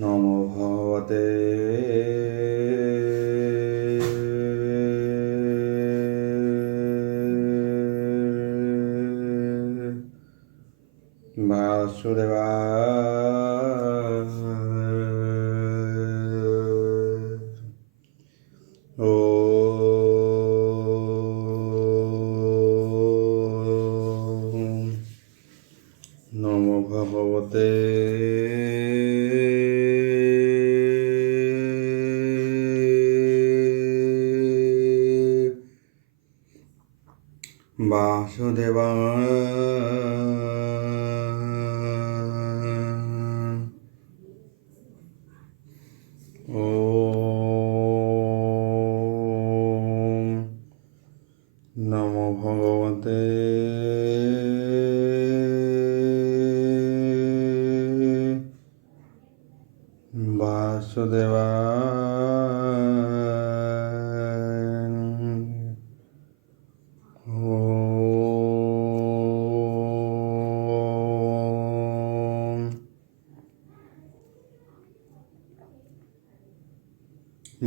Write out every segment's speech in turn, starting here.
নমো ভগবতে বাসুদেবায়। নমো ভগবতে বাসুদেবায়। নমো ভগবতে বাসুদেবায়।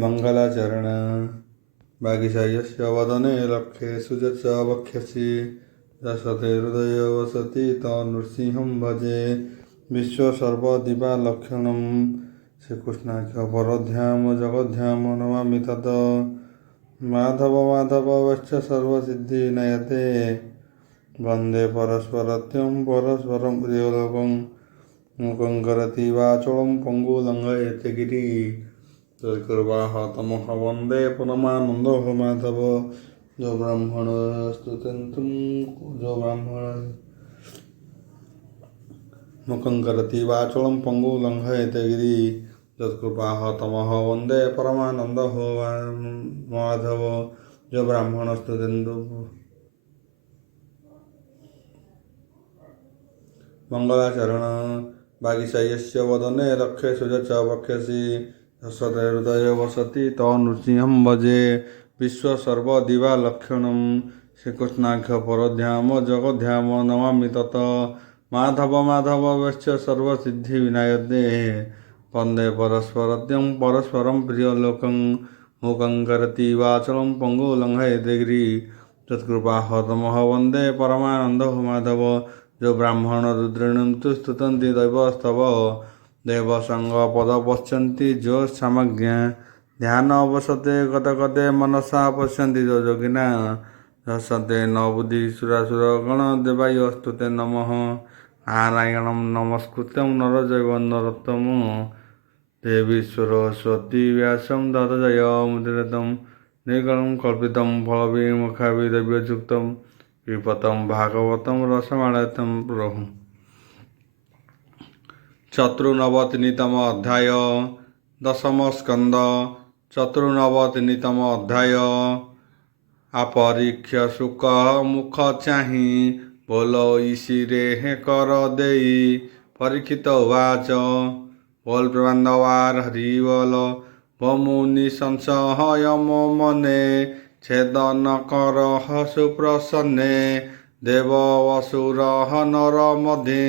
मंगलाचरण वागीशायस्य वदने लक्ष्येषु च वक्ष्यसि यशते हृदय वसति तन्नृसिंहं भजे विश्वसर्वदिवालक्षणं श्रीकृष्णाख्य परध्याम जगद्धाम नमामि तत् माधव माधवश्च सर्वसिद्धिनयते वन्दे परस्परत्यं परस्परं प्रियलोकं मुखं करोति वाचालं पङ्गुलङ्घयते गिरिं तमः वन्दे परमानन्दो माधव जो ब्राह्मण स्तुत्यन्तं जो ब्राह्मण मुखं करोति वाचालं पङ्गुलङ्घयते गिरिं तत्कृपाः तमः वन्दे परमानन्दो माधव जो ब्राह्मण स्तुत्यन्तं। मंगलाचरण वागीशायस्य वदने लक्ष्येषु च वक्ष्यसि यशते हृदय वसति तन्नृसिंहं भजे विश्वसर्वदिवालक्षणं श्रीकृष्णाख्य परध्याम जगद्धाम नमामि तत् माधव माधवश्च सर्वसिद्धिविनायते वन्दे परस्परत्यं परस्परं प्रियलोकं मुखं करोति वाचालं पङ्गुलङ्घयते गिरिं तत्कृपाः तमः वन्दे परमानन्दो माधव जो ब्राह्मण रुद्रेणं तु स्तुतन्ति दैवस्तव देवसंग पद पश्यन्ति जो समज्ञा ध्यान अवसते गते मनसा पश्यन्ति जो योगिना हसते न बुद्धि सुरासुर गण देवायस्तुते नमः नारायणं नमस्कृत्यं नरचैव नरोत्तमं देवी सरस्वती व्यासं ततो जयमुदीरयं निर्गुणं कल्पितं फलविमुखाभिदैव्ययुक्तं विपतं भागवतं रसमालयं प्रभु। चतुर्नवतितम अध्याय दशम स्कंद चतुर्नवतितम अध्याय अपरीक्ष सुख मुख चाहि बोलो ईशिरे कर देई परीक्षित उवाच बोल प्रबंधवार हरि बोल मुनि संशय मो मने छेदन कर सुप्रसन्ने देव असुर नर मध्ये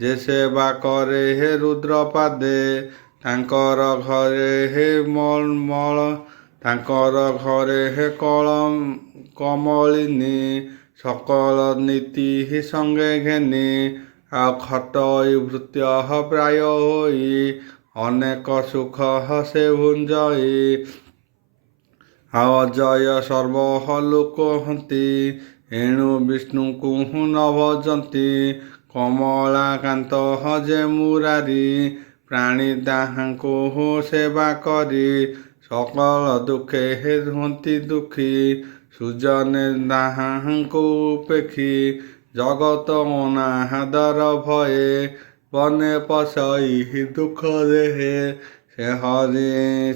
जे सेवा करे हे रुद्र पादे तांकर घरे हे मलमल तांकर घरे हे कमलिनी सकल नीति ही संगे घेनी खटई भृत्य प्राय होई अनेक सुख से भुंजई अजय सर्व लोक हंती एणु विष्णु को न भजंती कमलाकांत हजे मुरारी प्राणी ताहांको सेवा करी सकल दुखे हे हुंती दुखी सुजने ताहांको उपेक्षी जगत अनादर भये बने पसई दुख देहे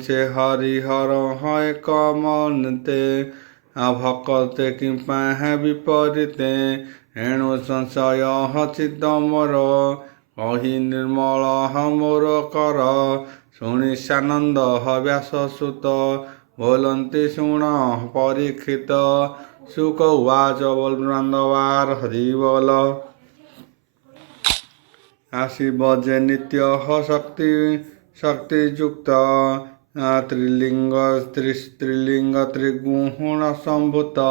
से हरिहर है कमनते भक्ते किंपा विपरीते एणु संशय चित्त मोर କହି ନିର୍ମଳ ମୋର କର। ଶୁଣି ସାନନ୍ଦ ବ୍ୟାସ ସୁତ। ବୋଲନ୍ତି ଶୁଣ ପରୀକ୍ଷିତ। ଶୁକ ଉବାଚ ବଲବ୍ରନ୍ଦବାର ହରି ବୋଲ। ଆସିବ ଯେ ନିତ୍ୟ ଶକ୍ତିଯୁକ୍ତ। ସ୍ତ୍ରୀଲିଙ୍ଗ ତ୍ରିଗୁଣ ସମ୍ଭୂତ।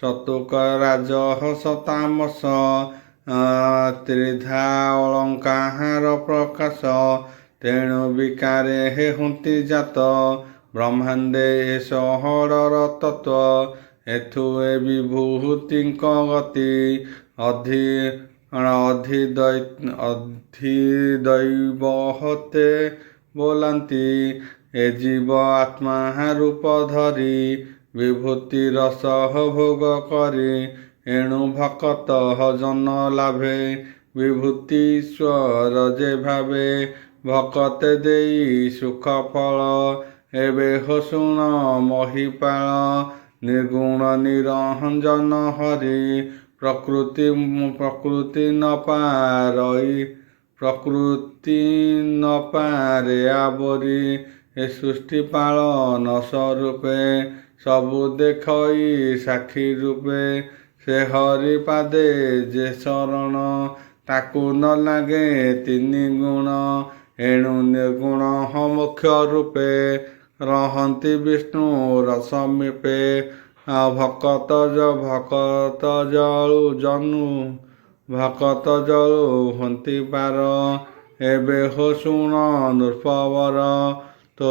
ଶତୁକ ରାଜହଂସ ତାମସ। ତ୍ରିଧା ଅଳଙ୍କାର ପ୍ରକାଶ। ତେଣୁ ବିକାରେ ହୁନ୍ତି ଜାତ। ବ୍ରହ୍ମାଣ୍ଡେ ଏ ଷୋହଳର ତତ୍ତ୍ୱ। ଏଥୁ ଏ ବିଭୂତିଙ୍କ ଗତି। ଅଧିଦୈବହତେ ବୋଲାନ୍ତି। ଏ ଜୀବ ଆତ୍ମା ରୂପ ଧରି। ବିଭୂତି ରସ ଭୋଗ କରି। ଏଣୁ ଭକତ ଜନ ଲାଭେ। ବିଭୂତି ଈଶ୍ୱର ଯେ ଭାବେ। ଭକତେ ଦେଇ ସୁଖ ଫଳ। ଏବେ ଶୁଣ ମହିପାଳ। ନିର୍ଗୁଣ ନିରଞ୍ଜନ ହରି। ପ୍ରକୃତି ନ ପାରେ ଆବରି। ଏ ସୃଷ୍ଟି ପାଳନ ସ୍ୱରୂପେ। ସବୁ ଦେଖଇ ସାକ୍ଷୀ ରୂପେ। ସେ ହରି ପାଦେ ଯେ ଶରଣ। ତାକୁ ନ ଲାଗେ ତିନି ଗୁଣ। ଏଣୁ ନିର୍ଗୁଣ ମୁଖ୍ୟ ରୂପେ। ରହନ୍ତି ବିଷ୍ଣୁ ରସମୀପେ। ଭକତ ଜଳୁ ହନ୍ତି ପାର। ଏବେ ଶୁଣ ନୃପବର। ତୋ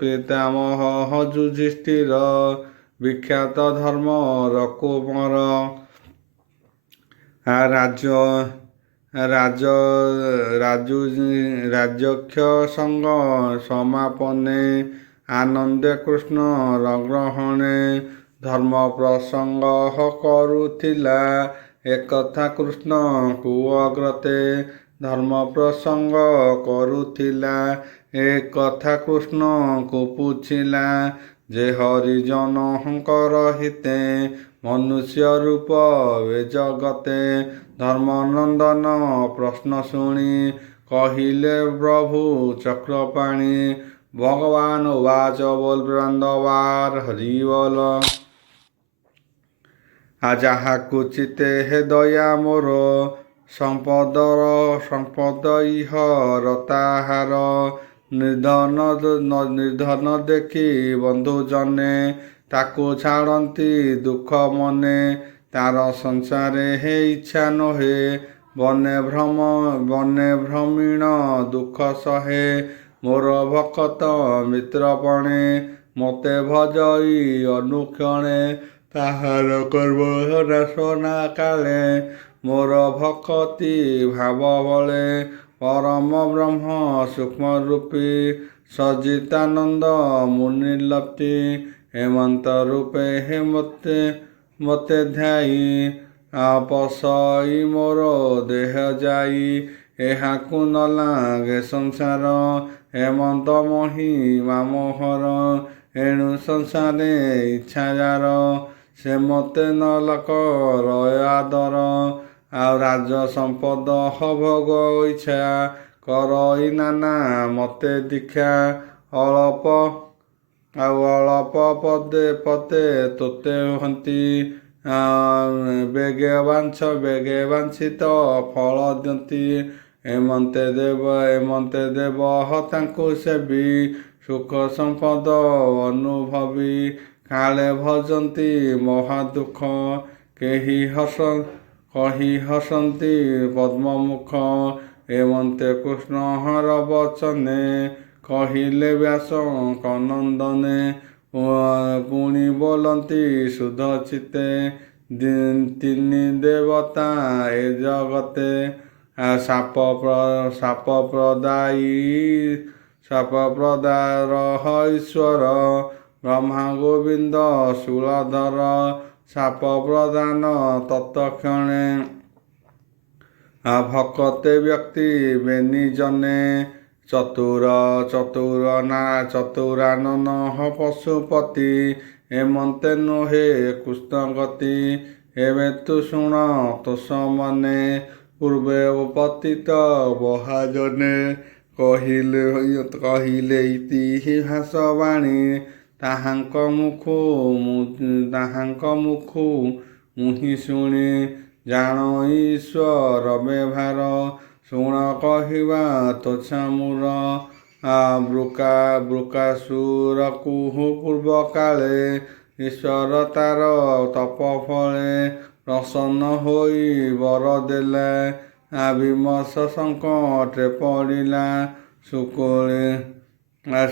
ପିତାମହ ଯୁଧିଷ୍ଠିର। ବିଖ୍ୟାତ ଧର୍ମର କୁମର। ରାଜକ୍ଷ ସଙ୍ଗ ସମାପନେ। ଆନନ୍ଦେ କୃଷ୍ଣର ଗ୍ରହଣେ। ଧର୍ମ ପ୍ରସଙ୍ଗ କରୁଥିଲା। ଏକଥା କୃଷ୍ଣଙ୍କୁ ଅଗ୍ରତେ। ଧର୍ମ ପ୍ରସଙ୍ଗ କରୁଥିଲା। ଏକଥା କୃଷ୍ଣଙ୍କୁ ପୁଛିଲା। ଯେ ହରିଜନଙ୍କର ହିତେ। ମନୁଷ୍ୟ ରୂପ ଏ ଜଗତେ। ଧର୍ମନନ୍ଦନ ପ୍ରଶ୍ନ ଶୁଣି। କହିଲେ ପ୍ରଭୁ ଚକ୍ରପାଣି। ଭଗବାନ ଉବାଚ ବଲବ୍ରନ୍ଦବାର ହରି ବୋଲ। ଯାହାକୁ ଚିତେ ଦୟା ମୋର। ସମ୍ପଦ ଇହର ତାହାର। ନିର୍ଧନ ଦେଖି ବନ୍ଧୁ ଜନେ। ତାକୁ ଛାଡ଼ନ୍ତି ଦୁଃଖ ମନେ। ତାର ସଂସାରେ ଇଚ୍ଛା ନୋହେ। ବନେ ଭ୍ରମୀଣ ଦୁଃଖ ସହେ। ମୋର ଭକତ ମିତ୍ରପଣେ। ମୋତେ ଭଜଇ ଅନୁକ୍ଷଣେ। ତାହାର କର୍ମ ନାଶ କାଳେ। ମୋର ଭକତି ଭାବ ବଳେ। ପରମ ବ୍ରହ୍ମ ସୂକ୍ଷ୍ମ ରୂପୀ। ସଜିତାନନ୍ଦ ମୁନିଲପ୍ତି। ହେମନ୍ତ ରୂପେ ମୋତେ ଧ୍ୟାଇ। ପଶଇ ମୋର ଦେହ ଯାଇ। ଏହାକୁ ନ ଲାଗେ ସଂସାର। ହେମନ୍ତ ମହିମା ମୋହର। ଏଣୁ ସଂସାରେ ଇଚ୍ଛା ଯାର। ସେ ମୋତେ ନ କର ଆଦର। ରାଜ ସମ୍ପଦ ଭୋଗ ଇଚ୍ଛା। କରଇ ନାନା ମୋତେ ଦୀକ୍ଷା। ଅଳପ ପଦେ ତୋତେ ହନ୍ତି। ବେଗେ ବାଞ୍ଛିତ ଫଳ ଦିଅନ୍ତି। ଏମନ୍ତେ ଦେବ ତାଙ୍କୁ ସେବି। ସୁଖ ସମ୍ପଦ ଅନୁଭବୀ। କାଳେ ଭଜନ୍ତି ମହାଦୁଃଖ। କହି ହସନ୍ତି ପଦ୍ମମୁଖ। ଏମନ୍ତେ କୃଷ୍ଣର ବଚନେ। କହିଲେ ବ୍ୟାସ ନନ୍ଦନେ। ପୁଣି ବୋଲନ୍ତି ଶୁଦ୍ଧ ଚିତ୍ତେ। ତିନି ଦେବତା ଏ ଜଗତେ। ସାପ ପ୍ରଦାର ଈଶ୍ୱର। ବ୍ରହ୍ମା ଗୋବିନ୍ଦ ଶୂଳଧର। ସାପ ପ୍ରଦାନ ତତ୍କ୍ଷଣେ। ଭକତେ ବ୍ୟକ୍ତି ବେନି ଜନେ। ଚତୁରାନନ ପଶୁପତି। ଏମନ୍ତେ ନୋହେ କୃଷ୍ଣ ଗତି। ଏବେ ତୁ ଶୁଣ ତୋଷ ମନେ। ପୂର୍ବେ ପତିତ ମହାଜନେ କହିଲେ ଇତିହାସ ବାଣୀ ତାହାଙ୍କ ମୁଖୁ ମୁହିଁ ଶୁଣି ଜାଣ ଈଶ୍ୱର ବ୍ୟବହାର ଶୁଣ କହିବା ତୋଛା ମୂର ବୃକାସୁର କୁହୁ ପୂର୍ବ କାଳେ ଈଶ୍ୱର ତାର ତପ ଫଳେ ପ୍ରସନ୍ନ ହୋଇ ବର ଦେଲା ବିମର୍ଷ ସଙ୍କଟରେ ପଡ଼ିଲା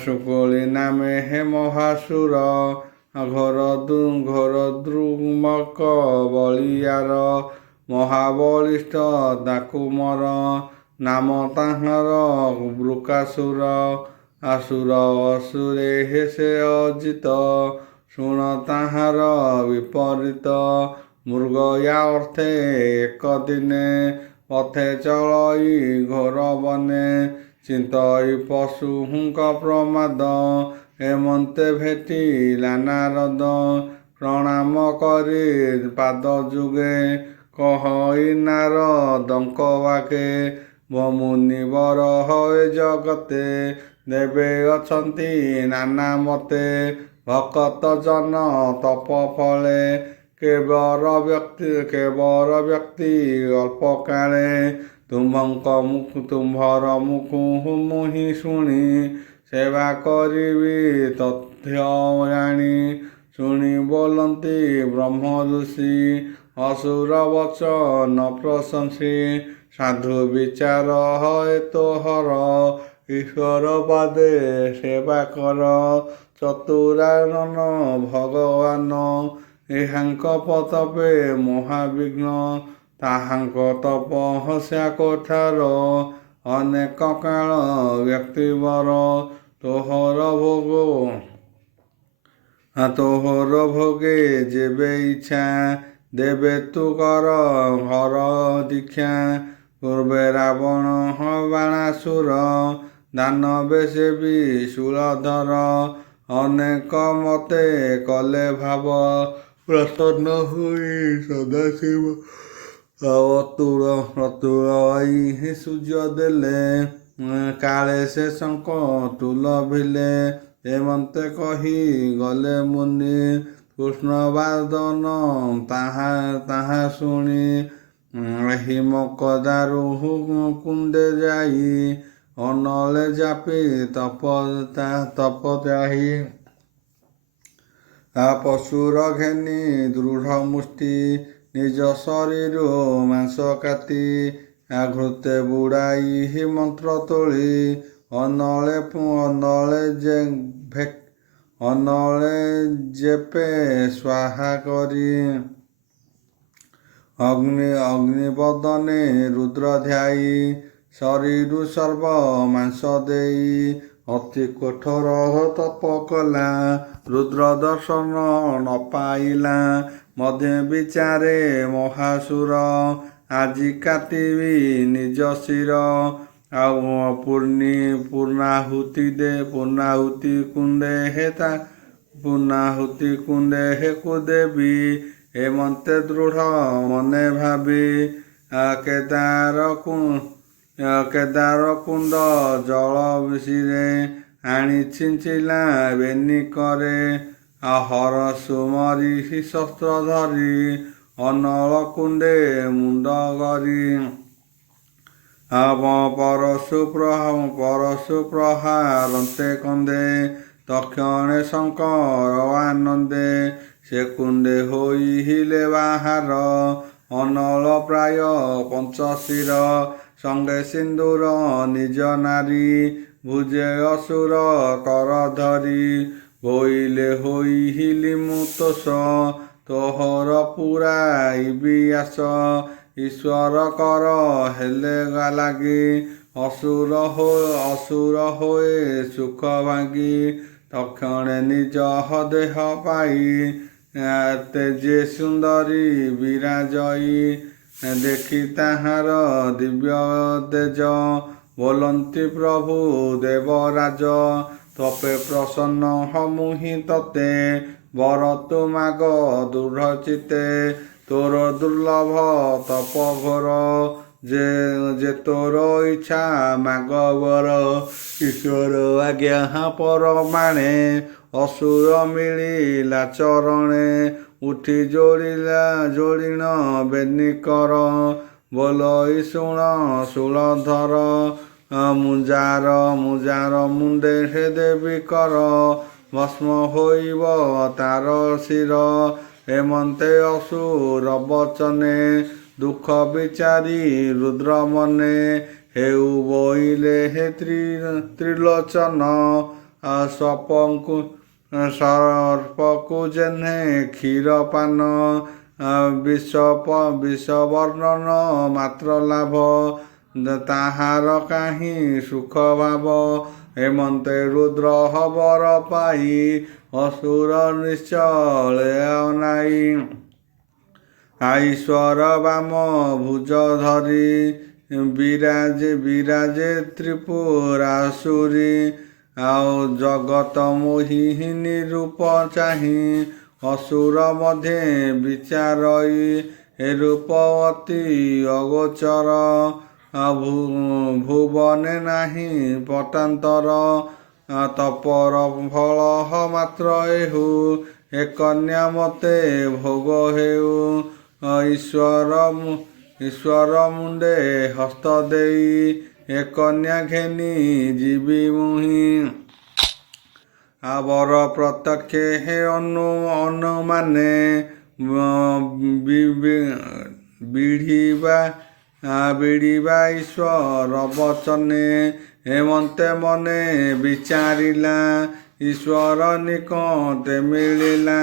ଶୁକୁଳି ନାମେ ହେ ମହାସୁର ଘୋର ଦ୍ରୁମକ ବଳିୟାର ମହାବଳିଷ୍ଠ ତାକୁ ମର ନାମ ତାହାର ବୃକାସୁର ଅସୁରେ ହେ ସେ ଅଜିତ ଶୁଣ ତାହାର ବିପରୀତ ମୃଗୟା ଅର୍ଥେ ଏକ ଦିନେ ପଥେ ଚଳଇ ଘୋର ବନେ ଚିନ୍ତଇ ପଶୁଙ୍କ ପ୍ରମାଦ ଏମନ୍ତେ ଭେଟିଲା ନାରଦ ପ୍ରଣାମ କରି ପାଦ ଯୁଗେ କହଇ ନାରଦଙ୍କ ବାକେ ମୁନିବର ହଏ ଜଗତେ ଦେବେ ଅଛନ୍ତି ନାନା ମତେ ଭକତ ଜନ ତପ ଫଳେ କେବର ବ୍ୟକ୍ତି ଅଳ୍ପ କାଳେ ତୁମ୍ଭର ମୁଖୁ ମୁହିଁ ଶୁଣି ସେବା କରିବି ତଥ୍ୟ ଜାଣି ଶୁଣି ବୋଲନ୍ତି ବ୍ରହ୍ମ ଋଷି ଅସୁର ବଚନ ପ୍ରଶଂସୀ ସାଧୁ ବିଚାର ହଏ ତୋହର ଈଶ୍ୱର ପାଦେ ସେବା କର ଚତୁରାନନ ଭଗବାନ ଏହାଙ୍କ ତପେ ମହାବିଘ୍ନ ତାହାଙ୍କ ତପସ୍ୟା କୋଠାର ଅନେକ କାଳ ବ୍ୟକ୍ତିବର ତୋହର ଭୋଗେ ଯେବେ ଇଚ୍ଛା ଦେବେ ତୁ କର ଘର ଦୀକ୍ଷା ପୂର୍ବେ ରାବଣ ବାଣାସୁର ଦାନବେ ସେବି ଶୂଳଧର ଅନେକ ମତେ କଲେ ଭାବ ପ୍ରସନ୍ନ ହୋଇ ସଦାଶିବ ଅତୁଳ ଆଇ ସୂର୍ଯ୍ୟ ଦେଲେ କାଳେ ସେ ସଙ୍କଟୁ ଭିଲେ ଏମନ୍ତେ କହି ଗଲେ ମୁନି କୃଷ୍ଣବାଦନ ତାହା ଶୁଣି ହିମକଦାରୁ କୁଣ୍ଡେ ଯାଇ ଅନଳେ ଜାପି ତପ ଯାହି ପଶୁର ଘେନି ଦୃଢ଼ ମୁଷ୍ଟି ନିଜ ଶରୀର ମାଂସ କାଟି ଘୃତେ ବୁଡ଼ାଇ ମନ୍ତ୍ର ତୋଳି ଅନଳେ ଜେପେ ସ୍ୱାହା କରି ଅଗ୍ନିବଦନେ ରୁଦ୍ର ଧ୍ୟାଇ ଶରୀରୁ ସର୍ବ ମାଂସ ଦେଇ ଅତି କଠୋର ତପ କଲା ରୁଦ୍ର ଦର୍ଶନ ନ ପାଇଲା ମଧ୍ୟ ବିଚାରେ ମହାସୁର ଆଜି କାଟିବି ନିଜ ଶିର ଆଉ ପୂର୍ଣ୍ଣାହୁତି କୁଣ୍ଡେ ହେକୁ ଦେବି ଏମନ୍ତେ ଦୃଢ଼ ମନେ ଭାବି କେଦାର କୁଣ୍ଡ ଜଳ ବିଶିରେ ଆଣି ଛିଞ୍ଚିଲା ବେନି କରେ ହର ସୁମରି ଶସ୍ତ୍ର ଧରି ଅନଳ କୁଣ୍ଡେ ମୁଣ୍ଡ ଗରି ପରଶୁ ପ୍ରହାରନ୍ତେ କନ୍ଦେ ତକ୍ଷଣେ ଶଙ୍କର ଆନନ୍ଦେ ସେ କୁଣ୍ଡେ ହୋଇଲେ ବାହାର ଅନଳ ପ୍ରାୟ ପଞ୍ଚଶିର ସଙ୍ଗେ ସିନ୍ଦୁର ନିଜ ନାରୀ ଭୁଜେ ଅସୁର କର ଧରି ବୋଇଲେ ହୋଇଲି ମୁଁ ତୋହର ପୁରାଇବି ଆସ ଈଶ୍ୱର କର ହେଲେ ଲାଗି ଅସୁର ହୋଏ ସୁଖ ଭାଙ୍ଗି ତକ୍ଷଣେ ନିଜ ଦେହ ପାଇ ତେଜେ ସୁନ୍ଦରୀ ବିରାଜଇ ଦେଖି ତାହାର ଦିବ୍ୟ ତେଜ ବୋଲନ୍ତି ପ୍ରଭୁ ଦେବରାଜ ତପେ ପ୍ରସନ୍ନ ହମୁହିଁ ତତେ ବର ତୁ ମାଗ ଦୃଢ଼ ଚିତେ ତୋର ଦୁର୍ଲଭ ତପ ଘୋର ଯେ ତୋର ଇଚ୍ଛା ମାଗବର ଈଶ୍ୱର ଆଜ୍ଞା ପରମାଣେ ଅସୁର ମିଳିଲା ଚରଣେ ଉଠି ଯୋଡ଼ିଣ ବେନିକର ବୋଲଇ ଶୂଳଧର ମୁଜାର ମୁଣ୍ଡେ ହେ ଦେବୀ କର ଭସ୍ମ ହୋଇବ ତାର ଶିର ଏମନ୍ତେ ଅସୁର ବଚନେ ଦୁଃଖ ବିଚାରି ରୁଦ୍ର ମନେ ହେଉ ବୋଇଲେ ହେ ତ୍ରିଲୋଚନ ସର୍ପକୁ ଯେହ୍ନେ କ୍ଷୀର ପାନ ବିଷ ବର୍ଣ୍ଣନ ମାତ୍ର ଲାଭ ତାହାର କାହିଁ ସୁଖ ଭାବ ଏମନ୍ତେ ରୁଦ୍ର ହବର ପାଇ ଅସୁର ନିଶ୍ଚଳ ଅନାଇ ଈଶ୍ୱର ବାମ ଭୁଜ ଧରି ବିରାଜେ ତ୍ରିପୁରାସୁରୀ ଆଉ ଜଗତ ମୋହିନୀ ରୂପ ଚାହିଁ ଅସୁର ମଧ୍ୟେ ବିଚାରଇ ଏ ରୂପ ଅତି ଅଗୋଚର ଭୁବନେ ନାହିଁ ପଟାନ୍ତର ତପର ଫଳ ମାତ୍ର ଏହୁ ଏ କନ୍ୟା ମତେ ଭୋଗ ହେଉ ଈଶ୍ୱର ମୁଣ୍ଡେ ହସ୍ତ ଦେଇ ଏ କନ୍ୟା ଘେନି ଯିବି ମୁହିଁ ବର ପ୍ରତ୍ୟକ୍ଷେ ହେ ଅନୁମାନେ ବିଡ଼ିବା ଈଶ୍ୱର ବଚନେ ଏମନ୍ତେ ମନେ ବିଚାରିଲା ଈଶ୍ୱର ନିକଟେ ମିଳିଲା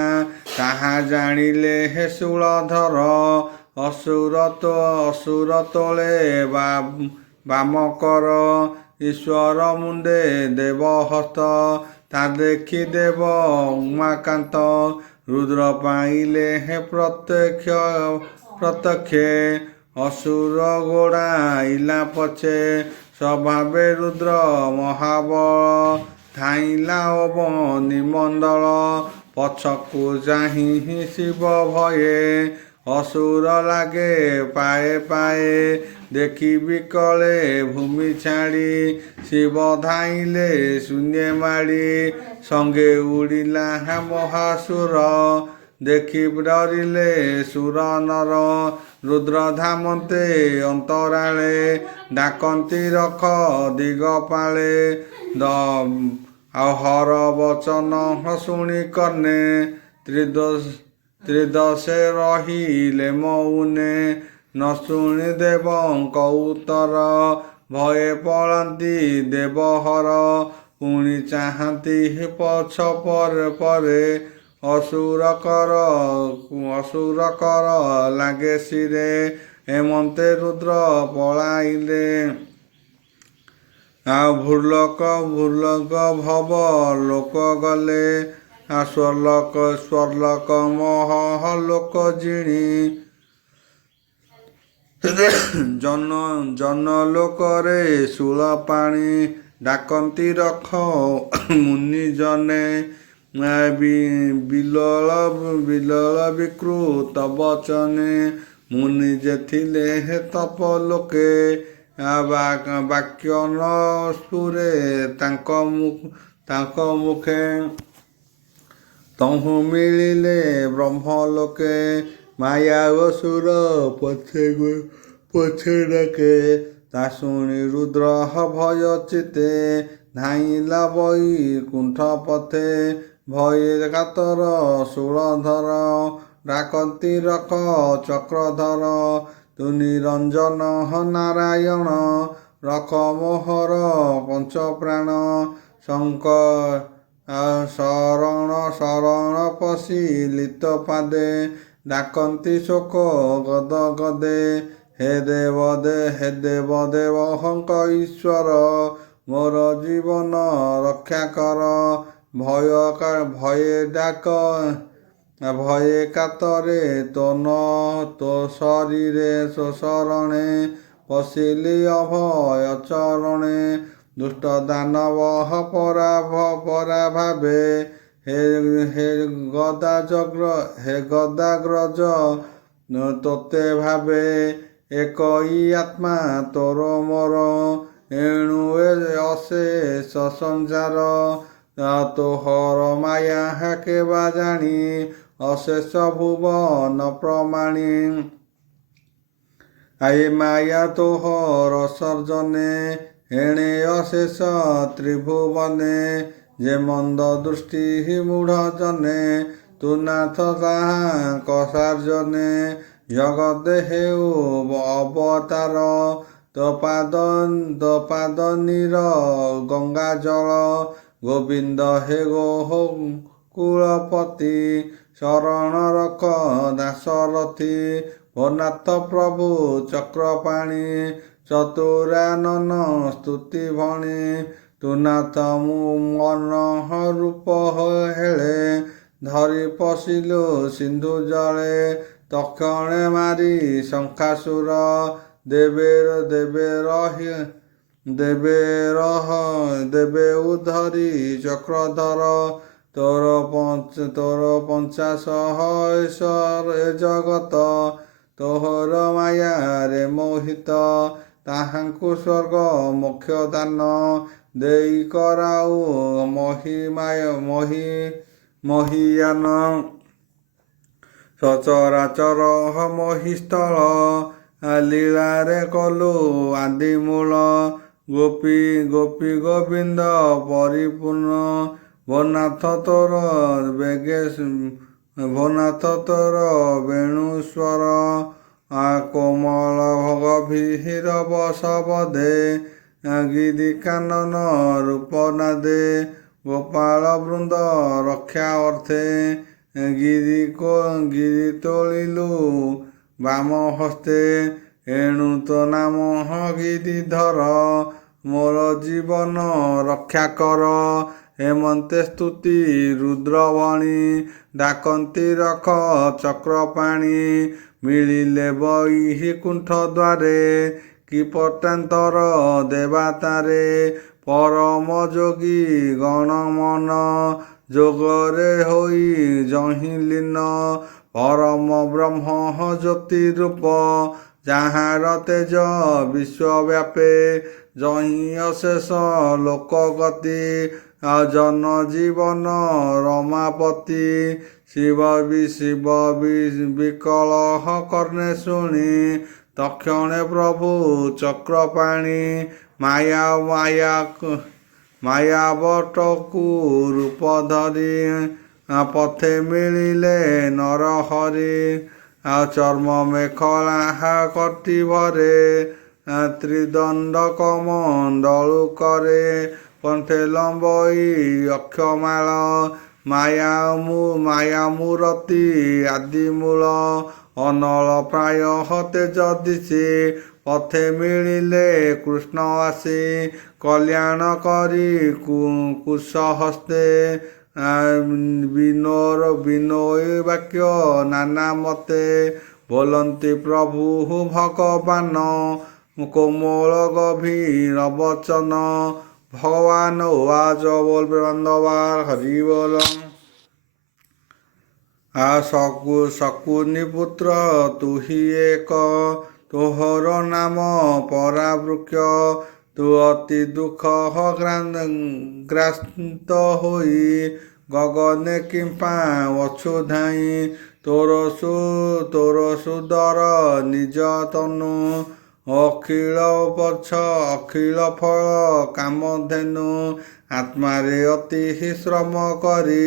ତାହା ଜାଣିଲେ ହେ ଶୂଳଧର ଅସୁର ତୋଳେ ବାମକର ଈଶ୍ୱର ମୁଣ୍ଡେ ଦେବ ହସ୍ତ ତା ଦେଖି ଦେବ ଉମାକାନ୍ତ ରୁଦ୍ର ପାଇଲେ ହେ ପ୍ରତ୍ୟକ୍ଷେ ଅସୁର ଗୋଡ଼ାଇଲା ପଛେ ସ୍ୱଭାବେ ରୁଦ୍ର ମହାବଳ ଧାଇଁଲା ଅବନିମଣ୍ଡଳ ପଛକୁ ଚାହିଁ ଶିବ ଭୟେ ଅସୁର ଲାଗେ ପାଏ ଦେଖି ବିକଳେ ଭୂମି ଛାଡ଼ି ଶିବ ଧାଇଁଲେ ଶୂନ୍ୟ ମାଡ଼ି ସଙ୍ଗେ ଉଡ଼ିଲା ମହାସୁର ଦେଖି ଡରିଲେ ସୁର ନର ରୁଦ୍ର ଧାମନ୍ତେ ଅନ୍ତରାଳେ ଡାକନ୍ତି ରଖ ଦିଗପାଳେ ହର ବଚନ ଶୁଣି କର୍ଣ୍ଣେ ତ୍ରିଦଶେ ରହିଲେ ମୌନେ ନ ଶୁଣି ଦେବଙ୍କ ଉତ୍ତର ଭୟେ ପଳାନ୍ତି ଦେବହର ପୁଣି ଚାହାନ୍ତି ପଛ ପରେ ଅସୁର କର ଲାଗେ ଶିରେ ଏମନ୍ତେ ରୁଦ୍ର ପଳାଇଲେ ଭୂଲୋକ ଭବ ଲୋକ ଗଲେ ସ୍ୱର୍ଲୋକ ମହଲୋକ ଜିଣି ଜନ ଲୋକରେ ଶୂଳ ପାଣି ଡାକନ୍ତି ରଖ ମୁନି ଜନେ ବିଲଳ ବିକୃତ ବଚନେ ମୁନି ଯେ ଥିଲେ ହେ ତପ ଲୋକେ ବାକ୍ୟ ନ ସ୍ଫୁରେ ତାଙ୍କ ମୁଖେ ତହୁଁ ମିଳିଲେ ବ୍ରହ୍ମଲୋକେ ମାୟା ଅସୁର ପଛେ ଡାକେ ତା ଶୁଣି ରୁଦ୍ର ଭୟ ଚିତେ ଧାଇଁଲା ବୈକୁଣ୍ଠ ପଥେ ଭୟେ କାତର ଶୂଳଧର ଡାକନ୍ତି ରଖ ଚକ୍ରଧର ତୁ ନିରଞ୍ଜନ ନାରାୟଣ ରଖ ମୋହର ପଞ୍ଚପ୍ରାଣ ଶରଣ ପଶି ଲିତ ପାଦେ ଡାକନ୍ତି ଶୋକ ଗଦେ ହେ ଦେବ ହଙ୍କ ଈଶ୍ୱର ମୋର ଜୀବନ ରକ୍ଷା କର ଭୟେ କାତରେ ତୋ ଶରୀରେ ଶରଣେ ପଶିଲି ଅଭୟ ଚରଣେ ଦୁଷ୍ଟ ଦାନବ ପରା ଭାବେ ହେ ଗଦାଗ୍ରଜ ତୋତେ ଭାବେ একই আত্মা তোর মোর এণু অশেষ ସଂସାର তোহর মায়া কেবা জানি অশেষ ভুবন প্রমাণী আয়ে মায়া তোহর সর্জনে এণে অশেষ ত্রিভুবনে যে মন্দ দৃষ্টি মূঢ় জনে তু নাথ তাহাଙ୍କ সার্জনে জগতে হেউ অবতার তো পাদ নীর গঙ্গা জল গোবিন্দ হে গো কুলপতি শরণ রখ দাসরথী ଓ ନାଥ ପ୍ରଭୁ ଚକ୍ରପାଣି ଚତୁରାନନ ସ୍ତୁତି ଭଣି ତୁ ନାଥ ମୁଁ ମନ ରୂପ ହେଳେ ଧରି ପଶିଲୁ ସିନ୍ଧୁ ଜଳେ ତକ୍ଷଣେ ମାରି ଶଙ୍ଖାସୁର ଦେବେ ଉଧରି ଚକ୍ରଧର ତୋର ପଞ୍ଚାଶହ ଏ ଜଗତ ତୋହର ମାୟାରେ ମୋହିତ ତାହାଙ୍କୁ ସ୍ୱର୍ଗ ମୋକ୍ଷ ଦାନ ଦେଇ କରାଉ ମହିୟାନ ସଚରାଚର ମହିସ୍ଥଳ ଲୀଳାରେ କଲୁ ଆଦିମୂଳ ଗୋପୀ ଗୋବିନ୍ଦ ପରିପୂର୍ଣ୍ଣ ଭୋନାଥ ତୋର ବେଣୁସ୍ୱର କୋମଳ ଗଭୀର ବସବଦେ ଗିରି କାନନ ରୂପ ନାଦେ ଗୋପାଳ ବୃନ୍ଦ ରକ୍ଷା ଅର୍ଥେ ଗିରି ତୋଳିଲୁ ବାମ ହସ୍ତେ ଏଣୁ ତ ନାମ ଗିରିଧର ମୋର ଜୀବନ ରକ୍ଷା କର ହେମନ୍ତେ ସ୍ତୁତି ରୁଦ୍ରବଣୀ ଡାକନ୍ତି ରଖ ଚକ୍ରପାଣି ମିଳିଲେ ବହି କୁଣ୍ଠ ଦ୍ୱାରେ କି ପଟାନ୍ତର ଦେବାତାରେ ପରମ ଯୋଗୀ ଗଣ ମନ ଯୋଗରେ ହୋଇ ଯହିଁ ଲୀନ ପରମ ବ୍ରହ୍ମ ଜ୍ୟୋତି ରୂପ ଯାହାର ତେଜ ବିଶ୍ୱବ୍ୟାପେ ଯହିଁ ଅଶେଷ ଲୋକଗତି ଜନ ଜୀବନ ରମାପତି ଶିବ ବିକଳ କର୍ଣ୍ଣେ ଶୁଣି ତକ୍ଷଣେ ପ୍ରଭୁ ଚକ୍ରପାଣି ମାୟାବଟକୁ ରୂପ ଧରି ପଥେ ମିଳିଲେ ନରହରି ଚର୍ମ ମେଖଳା କଟିଭରେ ତ୍ରିଦଣ୍ଡ କମଣ୍ଡଳୁ କରେ କଣ୍ଠେ ଲମ୍ବଇ ଅକ୍ଷମାଳ ମାୟା ମୂରତି ଆଦିମୂଳ ଅନଳ ପ୍ରାୟ ତେଜ ଦିଶି ପଥେ ମିଳିଲେ କୃଷ୍ଣ ଆସି କଲ୍ୟାଣ କରି କୁଶ ହସ୍ତେ ବିନୋଇ ବାକ୍ୟ ନାନା ମତେ ବୋଲନ୍ତି ପ୍ରଭୁ ଭଗବାନ କୋମଳ ଗଭୀର ବଚନ ভগবান ওয়াজ বল প্রেমানন্দবার হরি বল শকুনি পুত্র তুহি এক তোহর নাম পরাবৃক্ষ তু অতি দুঃখ গ্রাস্ত হই গগনে কিম্পা অছুধাই তোর সুদর নিজ তনু অখিଳ ଅଖିଳ ଫଳ କାମଧେନୁ ଆତ୍ମାରେ ଅତି ଶ୍ରମ କରି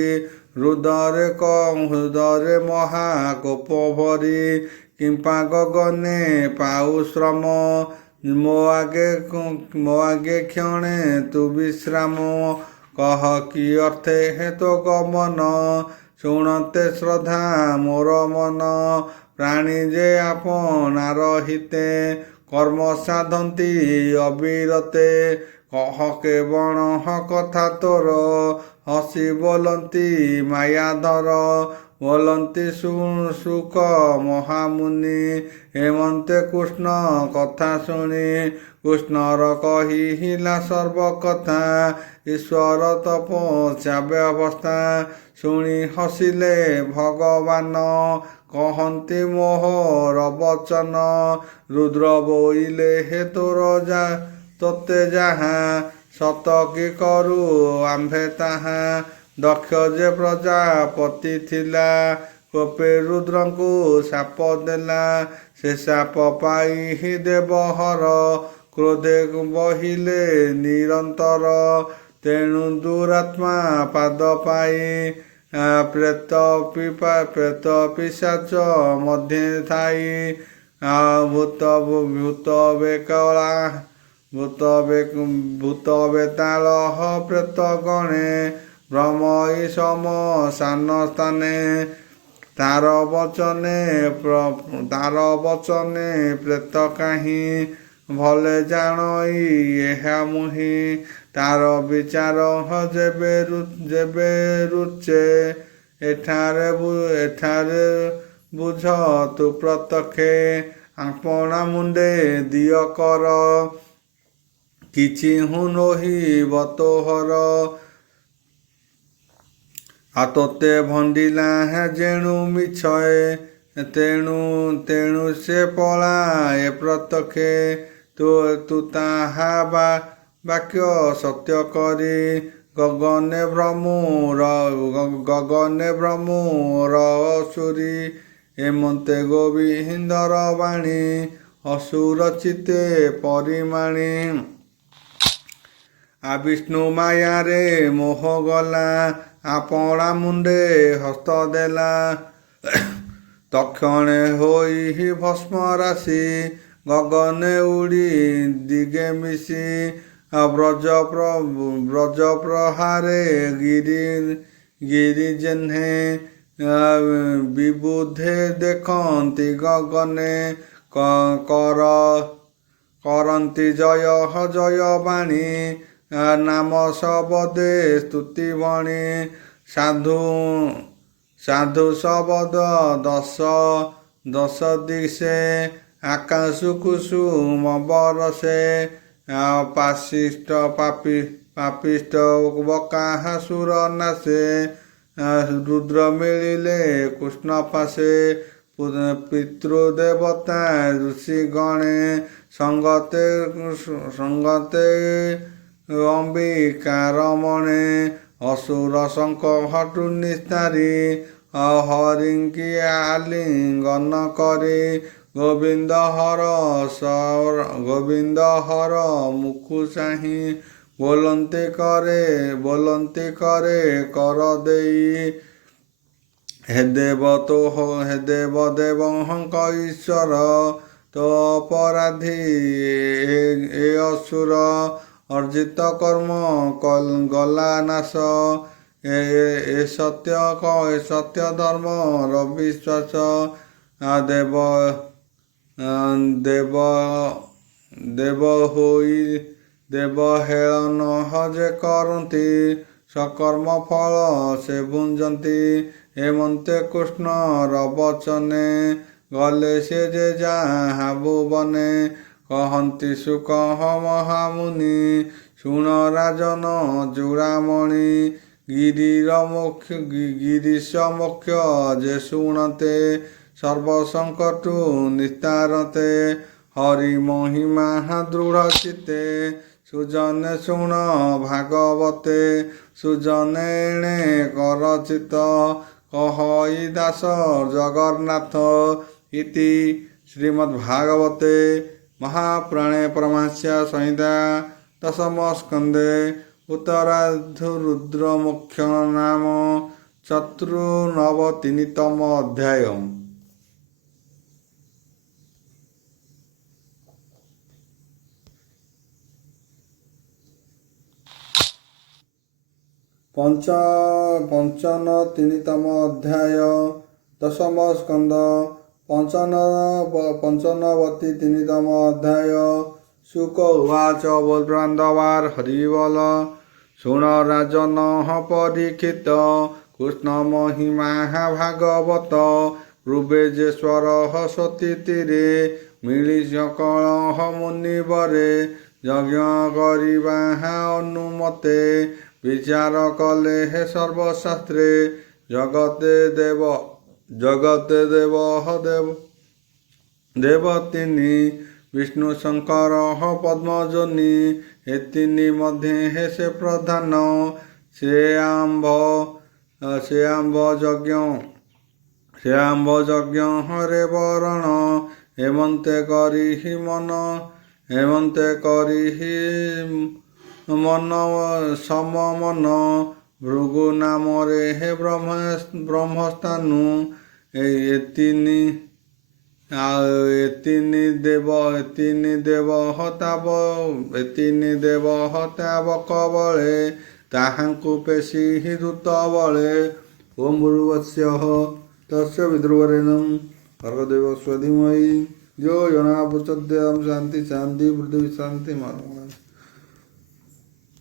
ହୃଦୟରେ ମହାକୋପ ଭରି କିମ୍ପା ଗଗନେ ପାଉ ଶ୍ରମ ମୋ ଆଗେ କ୍ଷଣେ ତୁ ବିଶ୍ରାମ କହ କି ଅର୍ଥେ ହେତୁ ଗମନ ଶୁଣତେ ଶ୍ରଦ୍ଧା ମୋର ମନ ପ୍ରାଣୀ ଯେ ଆପଣାର ହିତେ কর্ম সাধন্তি অবিরতে কহ কেবল কথা তোর হসি বলন্তি মায়াধর বলন্তি সুখ মহামুনি হেমন্তে কৃষ্ণ কথা শুনি কৃষ্ণর কহিলা সর্বকথা ঈশ্বর তপস্যা ব্যবস্থা শুনি হসিলে ভগবান କହନ୍ତି ମୋହର ବଚନ। ରୁଦ୍ର ବୋଇଲେ ହେ ତୋର ତୋତେ ଯାହା ସତ କି କରୁ ଆମ୍ଭେ ତାହା। ଦକ୍ଷ ଯେ ପ୍ରଜାପତି ଥିଲା କୋପେ ରୁଦ୍ରଙ୍କୁ ଶାପ ଦେଲା। ସେ ଶାପ ପାଇ ଦେବହର କ୍ରୋଧେ ବହିଲେ ନିରନ୍ତର। ତେଣୁ ଦୁରାତ୍ମା ପାଦ ପାଇ ପ୍ରେତ ପିଶାଚ ମଧ୍ୟେ ଥାଇ ଭୂତ ବେତାଳ ପ୍ରେତ ଗଣେ ଭ୍ରମଇ ଶ୍ମଶାନ ସ୍ଥାନେ। ତାର ବଚନେ ପ୍ରେତ କାହିଁ ଭଲେ ଜାଣଇ ଏହା ମୁହିଁ। ତାର ବିଚାର ଯେବେ ରୁଚେ ଏଠାରେ ବୁଝ ତୁ ପ୍ରତ୍ୟକ୍ଷେ। ଆପଣା ମୁଣ୍ଡେ ଦିଅ କର କିଛି ନୋହିବ ତୋହର। ତୋତେ ଭଣ୍ଡିଲା ଯେଣୁ ମିଛଏ ତେଣୁ ସେ ପଳାଏ ପ୍ରତ୍ୟକ୍ଷେ। ତୁ ତାହା ବାକ୍ୟ ସତ୍ୟ କରି ଗଗନେ ଭ୍ରମୁର ଅସୁରୀ। ଏମନ୍ତେ ଗୋବିନ୍ଦର ବାଣୀ ଅସୁର ଚିତ୍ତେ ପରିମାଣୀ। ବିଷ୍ଣୁ ମାୟାରେ ମୋହ ଗଲା ଆପଣା ମୁଣ୍ଡେ ହସ୍ତ ଦେଲା। ତକ୍ଷଣେ ହୋଇ ଭସ୍ମ ରାଶି ଗଗନେ ଉଡ଼ି ଦିଗେ ମିଶି। ବ୍ରଜ ପ୍ରହାରେ ଗିରି ଯେହ୍ନେ ବିବୁଧେ ଦେଖନ୍ତି ଗଗନେ। କରନ୍ତି ଜୟ ବାଣୀ ନାମ ଶବଦେ ସ୍ତୁତି ବଣୀ। ସାଧୁ ଶବଦ ଦଶ ଦିଶେ ଆକାଶ କୁସୁମ ବରସେ। ପାପିଷ୍ଟ ବକାସୁର ନାଶେ ରୁଦ୍ର ମିଳିଲେ କୃଷ୍ଣ ପାଶେ। ପିତୃଦେବତା ଋଷି ଗଣେ ସଙ୍ଗତେ ଅମ୍ବିକା ରମଣେ। ଅସୁର ସଂକଟୁ ନିସ୍ତାରି ହରିଙ୍କି ଆଲିଙ୍ଗନ କରି। ଗୋବିନ୍ଦ ହର ମୁଖୁ ଚାହିଁ ବୋଲନ୍ତି କରେ କର ଦେଇ। ହେ ଦେବ ଦେବଙ୍କ ଈଶ୍ୱର ତୋ ଅପରାଧୀ ଏ ଅସୁର। ଅର୍ଜିତ କର୍ମ ଗଲା ନାଶ ଏ ସତ୍ୟ ଧର୍ମର ବିଶ୍ୱାସ। ଦେବ ହେଳନ ଯେ କରନ୍ତି ସକର୍ମ ଫଳ ସେ ଭୁଞ୍ଜନ୍ତି। ଏମନ୍ତେ କୃଷ୍ଣର ବଚନେ ଗଲେ ସେ ଯେ ଯାହା ଭୁବନେ। କହନ୍ତି ସୁକ ମହାମୁନି ଶୁଣ ରାଜନ ଚୂଡ଼ାମଣି। ଗିରୀଶ ମୋକ୍ଷ ଯେ ଶୁଣତେ ସର୍ବସଙ୍କଟୁ ନିସ୍ତାରତେ। ହରି ମହିମା ଦୃଢ଼ ଚିତ୍ତେ ସୁଜନେ ଶୁଣ ଭାଗବତେ। ସୁଜନେ ଏଣେ କର ଚିତ କହଇ ଦାସ ଜଗନ୍ନାଥ। ଇତି ଶ୍ରୀମଦ୍ଭାଗବତେ ମହାପୁରାଣେ ପରମହଂସ ସଂହିତା ଦଶମ ସ୍କନ୍ଧେ ଉତ୍ତରାର୍ଦ୍ଧରୁଦ୍ରମୋକ୍ଷ ନାମ ଚତୁର୍ନବତିତମ ଅଧ୍ୟାୟ। ପଞ୍ଚନବତିତମ ଅଧ୍ୟାୟ ଦଶମ ସ୍କନ୍ଧ ପଞ୍ଚନବତିତମ ଅଧ୍ୟାୟ। শুক উবাচ বল বান্ধবার হরিবল শুণ রাজন পরীক্ষিত কৃষ্ণ মহিমা ভাগবত পূর্বেজেশ্বর সতী তীরে মিলি সকল মুনিবরে যজ্ঞ করিবা অনুমতে বিচার কলে হে সর্বশাস্ত্রে ଜଗତେ ଦେବ ତିନି ବିଷ୍ଣୁ ଶଙ୍କର ପଦ୍ମଜୋନି ଏ ତିନି ମଧ୍ୟେ ହେ ସେ ପ୍ରଧାନ ସେ ଆମ୍ଭ ଯଜ୍ଞ ହରେ ବରଣ ହେମନ୍ତେ କରିହି ମନ ସମମନ ଭୃଗୁ ନାମରେ ହେ ବ୍ରହ୍ମସ୍ଥାନୁ ଏ ତିନି ଦେବ ହତାବକ ବଳେ ତାହାଙ୍କୁ ପେଶି ହି ଦୂତ ବଳେ ଓಂ ଭୂର୍ଭୁବସ୍ୱଃ ତସ୍ୟ ବିଦୁର୍ବରେଣ୍ୟଂ ଭର୍ଗଦେବସ୍ୟ ଧୀମହି ଧିୟୋ ଯୋ ନଃ ପ୍ରଚୋଦୟାତ୍। ଶାନ୍ତି ଶାନ୍ତି ପୃଥିବୀ ଶାନ୍ତି।